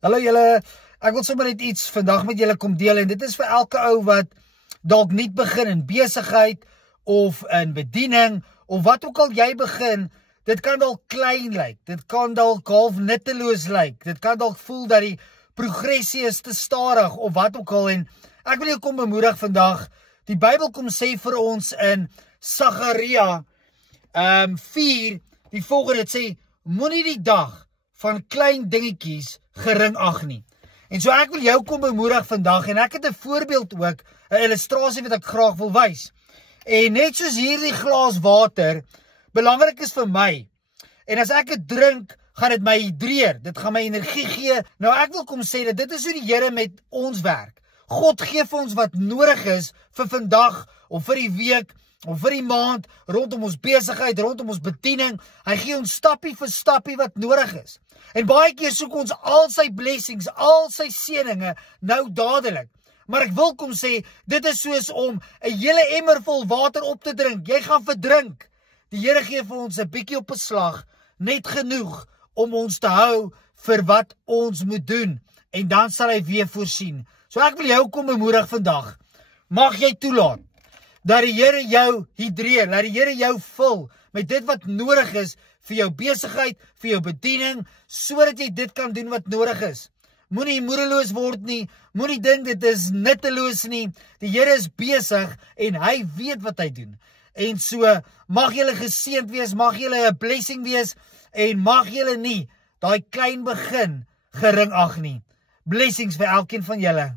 Hallo julle, ek wil sommer net iets vandag met julle kom deel en dit is vir elke ou wat dalk nie begin in besigheid of in bediening of wat ook al jy begin, dit kan dalk klein lyk, dit kan dalk half nutteloos lyk, dit kan dalk voel dat die progressie is te stadig of wat ook al en ek wil jou kom bemoedig vandag. Die Bybel kom sê vir ons in Sagaria 4 die volgende, het sê, moenie die dag van klein dingetjies gering ag nie. En so ek wil jou kom bemoedig vandag en ek het 'n voorbeeld ook, 'n illustrasie wat ek graag wil wys. En net soos hierdie glas water belangrik is vir my. En as ek dit drink, gaan dit my hydreer. Dit gaan my energie gee. Nou ek wil kom sê dat dit is hoe die Here met ons werk. God gee vir ons wat nodig is vir vandag of vir die week of vir die maand, rondom ons besigheid, rondom ons bediening. Hy gee ons stappie vir stappie wat nodig is. En baie keer soek ons al sy blessings, al sy seëninge nou dadelik. Maar ek wil kom sê, dit is soos om 'n hele emmer vol water op te drink. Jy gaan verdrink. Die Here gee vir ons 'n bietjie op 'n slag, net genoeg om ons te hou vir wat ons moet doen. En dan sal hy weer voorsien. So ek wil jou kom bemoedig vandag. Mag jy toelaat dat die Here jou hydreer, dat die Here jou vul met dit wat nodig is vir jou besigheid, vir jou bediening, sodat jy dit kan doen wat nodig is. Moenie moedeloos word nie, moenie dink dit is nutteloos nie. Die Here is besig en hy weet wat hy doen. En so, mag julle geseënd wees, mag julle 'n blessing wees en mag julle nie daai klein begin gering ag nie. Blessings vir elkeen van julle.